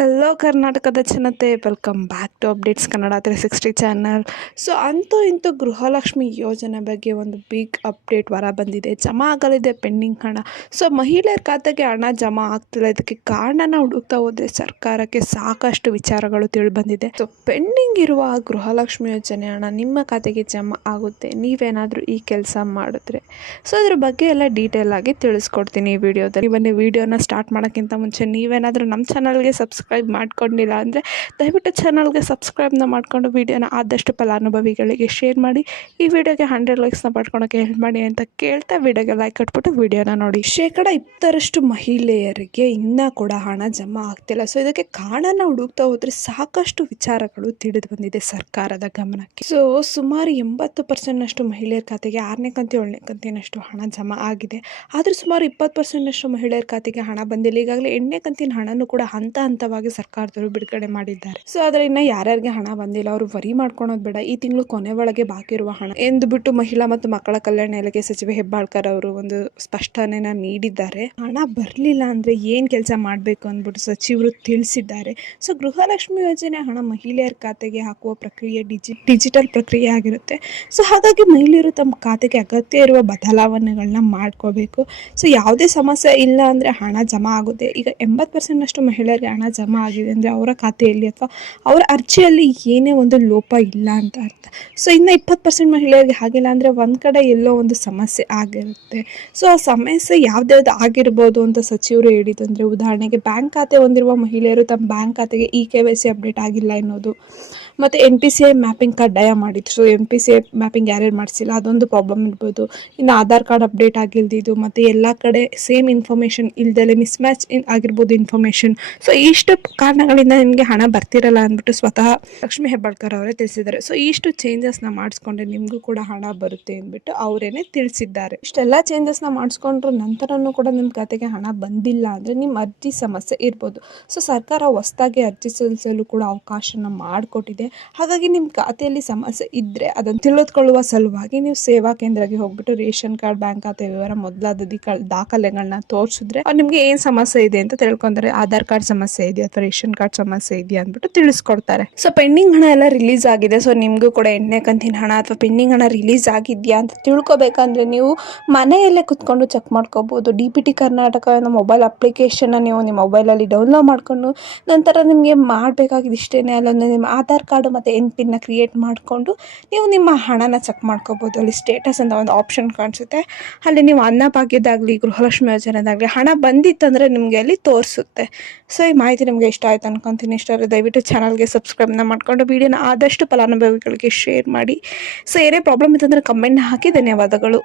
Hello ಕರ್ನಾಟಕದ ಜನತೆ, welcome back to updates Kannada 360 channel. So ಅಂತೂ ಇಂತೂ ಗೃಹಲಕ್ಷ್ಮಿ ಯೋಜನೆ ಬಗ್ಗೆ ಒಂದು ಬಿಗ್ ಅಪ್ಡೇಟ್ ಹೊರ ಬಂದಿದೆ. ಜಮಾ ಆಗಲಿದೆ ಪೆಂಡಿಂಗ್ ಹಣ. ಸೊ ಮಹಿಳೆಯರ ಖಾತೆಗೆ ಹಣ ಜಮಾ ಆಗ್ತಿಲ್ಲ. ಇದಕ್ಕೆ ಕಾರಣನ ಹುಡುಕ್ತಾ ಹೋದರೆ ಸರ್ಕಾರಕ್ಕೆ ಸಾಕಷ್ಟು ವಿಚಾರಗಳು ತಿಳಿಬಂದಿದೆ. ಸೊ ಪೆಂಡಿಂಗ್ ಇರುವ ಗೃಹಲಕ್ಷ್ಮಿ ಯೋಜನೆ ಹಣ ನಿಮ್ಮ ಖಾತೆಗೆ ಜಮಾ ಆಗುತ್ತೆ ನೀವೇನಾದರೂ ಈ ಕೆಲಸ ಮಾಡಿದ್ರೆ. ಸೊ ಅದ್ರ ಬಗ್ಗೆ ಎಲ್ಲ ಡೀಟೇಲ್ ಆಗಿ ತಿಳಿಸ್ಕೊಡ್ತೀನಿ ಈ ವಿಡಿಯೋದಲ್ಲಿ. ಬನ್ನಿ, ವಿಡಿಯೋನ ಸ್ಟಾರ್ಟ್ ಮಾಡೋಕ್ಕಿಂತ ಮುಂಚೆ ನೀವೇನಾದರೂ ನಮ್ಮ ಚಾನಲ್ಗೆ ಸಬ್ಸ್ಕ್ರೈಬ್ ಮಾಡ್ಕೊಂಡಿಲ್ಲ ಅಂದರೆ ದಯವಿಟ್ಟು ಚಾನಲ್ಗೆ ಸಬ್ಸ್ಕ್ರೈಬ್ನ ಮಾಡಿಕೊಂಡು ವಿಡಿಯೋನ ಆದಷ್ಟು ಫಲಾನುಭವಿಗಳಿಗೆ ಶೇರ್ ಮಾಡಿ. ಈ ವಿಡಿಯೋಗೆ 100 ಲೈಕ್ಸ್ನ ಪಡ್ಕೊಳಕ್ಕೆ ಹೆಲ್ಪ್ ಮಾಡಿ ಅಂತ ಕೇಳ್ತಾ ವಿಡಿಯೋಗೆ ಲೈಕ್ ಕೊಟ್ಬಿಟ್ಟು ವಿಡಿಯೋನ ನೋಡಿ. 20% ಮಹಿಳೆಯರಿಗೆ ಇನ್ನೂ ಕೂಡ ಹಣ ಜಮಾ ಆಗ್ತಿಲ್ಲ. ಸೊ ಇದಕ್ಕೆ ಕಾರಣನ ಹುಡುಕ್ತಾ ಹೋದರೆ ಸಾಕಷ್ಟು ವಿಚಾರಗಳು ತಿಳಿದು ಬಂದಿದೆ ಸರ್ಕಾರದ ಗಮನಕ್ಕೆ. ಸೊ ಸುಮಾರು 80% ಮಹಿಳೆಯರ ಖಾತೆಗೆ 6ನೇ ಕಂತು 7ನೇ ಕಂತಿನಷ್ಟು ಹಣ ಜಮಾ ಆಗಿದೆ. ಆದರೆ ಸುಮಾರು 20% ಮಹಿಳೆಯರ ಖಾತೆಗೆ ಹಣ ಬಂದಿಲ್ಲ. ಈಗಾಗಲೇ 8ನೇ ಕಂತಿನ ಹಣನೂ ಕೂಡ ಹಂತವಾಗಿ ಸರ್ಕಾರದವರು ಬಿಡುಗಡೆ ಮಾಡಿದ್ದಾರೆ. ಸೊ ಆದರೆ ಇನ್ನು ಯಾರ್ಯಾರಿಗೆ ಹಣ ಬಂದಿಲ್ಲ ಅವರು ವರಿ ಮಾಡ್ಕೊಳೋದು ಬೇಡ. ಈ ತಿಂಗಳು ಕೊನೆ ಒಳಗೆ ಬಾಕಿ ಇರುವ ಹಣ ಎಂದು ಬಿಟ್ಟು ಮಹಿಳಾ ಮತ್ತು ಮಕ್ಕಳ ಕಲ್ಯಾಣ ಇಲಾಖೆ ಸಚಿವೆ ಹೆಬ್ಬಾಳ್ಕರ್ ಅವರು ಒಂದು ಸ್ಪಷ್ಟನೆನ ನೀಡಿದ್ದಾರೆ. ಹಣ ಬರಲಿಲ್ಲ ಅಂದ್ರೆ ಏನ್ ಕೆಲಸ ಮಾಡಬೇಕು ಅಂದ್ಬಿಟ್ಟು ಸಚಿವರು ತಿಳಿಸಿದ್ದಾರೆ. ಸೊ ಗೃಹಲಕ್ಷ್ಮಿ ಯೋಜನೆ ಹಣ ಮಹಿಳೆಯರ ಖಾತೆಗೆ ಹಾಕುವ ಪ್ರಕ್ರಿಯೆ ಡಿಜಿಟಲ್ ಪ್ರಕ್ರಿಯೆ ಆಗಿರುತ್ತೆ. ಸೊ ಹಾಗಾಗಿ ಮಹಿಳೆಯರು ತಮ್ಮ ಖಾತೆಗೆ ಅಗತ್ಯ ಇರುವ ಬದಲಾವಣೆಗಳನ್ನ ಮಾಡ್ಕೋಬೇಕು. ಸೊ ಯಾವುದೇ ಸಮಸ್ಯೆ ಇಲ್ಲ ಅಂದ್ರೆ ಹಣ ಜಮಾ ಆಗುತ್ತೆ. ಈಗ 80% ಮಹಿಳೆಯರಿಗೆ ಹಣ ಜಮಾ ಆಗಿದೆ ಅಂದರೆ ಅವರ ಖಾತೆಯಲ್ಲಿ ಅಥವಾ ಅವರ ಅರ್ಜಿಯಲ್ಲಿ ಏನೇ ಒಂದು ಲೋಪ ಇಲ್ಲ ಅಂತ ಅರ್ಥ. ಸೊ ಇನ್ನು 20% ಮಹಿಳೆಯರಿಗೆ ಆಗಿಲ್ಲ ಅಂದರೆ ಒಂದು ಕಡೆ ಎಲ್ಲೋ ಒಂದು ಸಮಸ್ಯೆ ಆಗಿರುತ್ತೆ. ಸೊ ಆ ಸಮಸ್ಯೆ ಯಾವ್ದ್ಯಾವ್ದು ಆಗಿರ್ಬೋದು ಅಂತ ಸಚಿವರು ಹೇಳಿದ್ದು ಅಂದರೆ, ಉದಾಹರಣೆಗೆ ಬ್ಯಾಂಕ್ ಖಾತೆ ಹೊಂದಿರುವ ಮಹಿಳೆಯರು ತಮ್ಮ ಬ್ಯಾಂಕ್ ಖಾತೆಗೆ KYC ಅಪ್ಡೇಟ್ ಆಗಿಲ್ಲ ಎನ್ನೋದು, ಮತ್ತು NPCI ಮ್ಯಾಪಿಂಗ್ ಕಡ್ಡಾಯ ಮಾಡಿದ್ರು. ಸೊ NPCI ಮ್ಯಾಪಿಂಗ್ ಯಾರ್ಯಾರು ಮಾಡಿಸಿಲ್ಲ ಅದೊಂದು ಪ್ರಾಬ್ಲಮ್ ಇರ್ಬೋದು. ಇನ್ನು ಆಧಾರ್ ಕಾರ್ಡ್ ಅಪ್ಡೇಟ್ ಆಗಿಲ್ದಿದ್ದು, ಮತ್ತು ಎಲ್ಲ ಕಡೆ ಸೇಮ್ ಇನ್ಫಾರ್ಮೇಷನ್ ಇಲ್ದಲೆ ಮಿಸ್ಮ್ಯಾಚ್ ಆಗಿರ್ಬೋದು ಇನ್ಫಾರ್ಮೇಷನ್. ಸೊ ಇಷ್ಟು ಕಾರಣಗಳಿಂದ ನಿಮಗೆ ಹಣ ಬರ್ತಿರಲ್ಲ ಅಂದ್ಬಿಟ್ಟು ಸ್ವತಃ ಲಕ್ಷ್ಮಿ ಹೆಬ್ಬಾಳ್ಕರ್ ಅವರೇ ತಿಳಿಸಿದ್ದಾರೆ. ಸೊ ಇಷ್ಟು ಚೇಂಜಸ್ನ ಮಾಡಿಸ್ಕೊಂಡ್ರೆ ನಿಮಗೂ ಕೂಡ ಹಣ ಬರುತ್ತೆ ಅಂದ್ಬಿಟ್ಟು ಅವರೇನೆ ತಿಳಿಸಿದ್ದಾರೆ. ಇಷ್ಟೆಲ್ಲ ಚೇಂಜಸ್ನ ಮಾಡಿಸ್ಕೊಂಡ್ರ ನಂತರನೂ ಕೂಡ ನಿಮ್ಮ ಖಾತೆಗೆ ಹಣ ಬಂದಿಲ್ಲ ಅಂದರೆ ನಿಮ್ಮ ಅರ್ಜಿ ಸಮಸ್ಯೆ ಇರ್ಬೋದು. ಸೊ ಸರ್ಕಾರ ಹೊಸದಾಗಿ ಅರ್ಜಿ ಸಲ್ಲಿಸಲು ಕೂಡ ಅವಕಾಶನ ಮಾಡಿಕೊಟ್ಟಿದೆ. ಹಾಗಾಗಿ ನಿಮ್ಮ ಖಾತೆಯಲ್ಲಿ ಸಮಸ್ಯೆ ಇದ್ದರೆ ಅದನ್ನು ತಿಳಿದುಕೊಳ್ಳುವ ಸಲುವಾಗಿ ನೀವು ಸೇವಾ ಕೇಂದ್ರಕ್ಕೆ ಹೋಗ್ಬಿಟ್ಟು ರೇಷನ್ ಕಾರ್ಡ್, ಬ್ಯಾಂಕ್ ಖಾತೆ ವಿವರ ಮೊದಲಾದ ದಾಖಲೆಗಳನ್ನ ತೋರಿಸಿದ್ರೆ ನಿಮಗೆ ಏನು ಸಮಸ್ಯೆ ಇದೆ ಅಂತ ತಿಳ್ಕೊಂತಾರೆ. ಆಧಾರ್ ಕಾರ್ಡ್ ಸಮಸ್ಯೆ ಇದೆಯಾ ಅಥವಾ ರೇಷನ್ ಕಾರ್ಡ್ ಸಮಸ್ಯೆ ಇದೆಯಾ ಅಂದ್ಬಿಟ್ಟು ತಿಳಿಸ್ಕೊಡ್ತಾರೆ. ಸೊ ಪೆಂಡಿಂಗ್ ಹಣ ಎಲ್ಲ ರಿಲೀಸ್ ಆಗಿದೆ. ಸೊ ನಿಮಗೂ ಕೂಡ 8ನೇ ಕಂತಿನ ಹಣ ಅಥವಾ ಪೆಂಡಿಂಗ್ ಹಣ ರಿಲೀಸ್ ಆಗಿದೆಯಾ ಅಂತ ತಿಳ್ಕೊಬೇಕಂದ್ರೆ ನೀವು ಮನೆಯಲ್ಲೇ ಕುತ್ಕೊಂಡು ಚೆಕ್ ಮಾಡ್ಕೋಬಹುದು. DBT ಕರ್ನಾಟಕ ಅನ್ನೋ ಮೊಬೈಲ್ ಅಪ್ಲಿಕೇಶನ್ ನೀವು ನಿಮ್ಮ ಮೊಬೈಲಲ್ಲಿ ಡೌನ್ಲೋಡ್ ಮಾಡ್ಕೊಂಡು ನಂತರ ನಿಮಗೆ ಮಾಡಬೇಕಾಗಿದ್ದು ಇಷ್ಟೇನೆ. ಅಲ್ಲೊಂದು ನಿಮ್ಮ ಆಧಾರ್ ಕಾರ್ಡು ಮತ್ತು NPN ಕ್ರಿಯೇಟ್ ಮಾಡಿಕೊಂಡು ನೀವು ನಿಮ್ಮ ಹಣನ ಚೆಕ್ ಮಾಡ್ಕೋಬಹುದು. ಅಲ್ಲಿ ಸ್ಟೇಟಸ್ ಅಂತ ಒಂದು ಆಪ್ಷನ್ ಕಾಣಿಸುತ್ತೆ. ಅಲ್ಲಿ ನೀವು ಅನ್ನಭಾಗ್ಯದಾಗಲಿ ಗೃಹಲಕ್ಷ್ಮಿ ಯೋಜನೆದಾಗಲಿ ಹಣ ಬಂದಿತ್ತಂದರೆ ನಿಮಗೆ ಅಲ್ಲಿ ತೋರಿಸುತ್ತೆ. ಸೊ ಈ ಮಾಹಿತಿ ನಿಮಗೆ ಇಷ್ಟ ಆಯ್ತು ಅನ್ಕೊಂತೀನಿ. ಇಷ್ಟ ಆದರೆ ದಯವಿಟ್ಟು ಚಾನಲ್ಗೆ ಸಬ್ಸ್ಕ್ರೈಬ್ನ ಮಾಡ್ಕೊಂಡು ವಿಡಿಯೋನ ಆದಷ್ಟು ಫಲಾನುಭವಿಗಳಿಗೆ ಶೇರ್ ಮಾಡಿ. ಸೊ ಏನೇ ಪ್ರಾಬ್ಲಮ್ ಇತ್ತಂದರೆ ಕಮೆಂಟ್ನ ಹಾಕಿ. ಧನ್ಯವಾದಗಳು.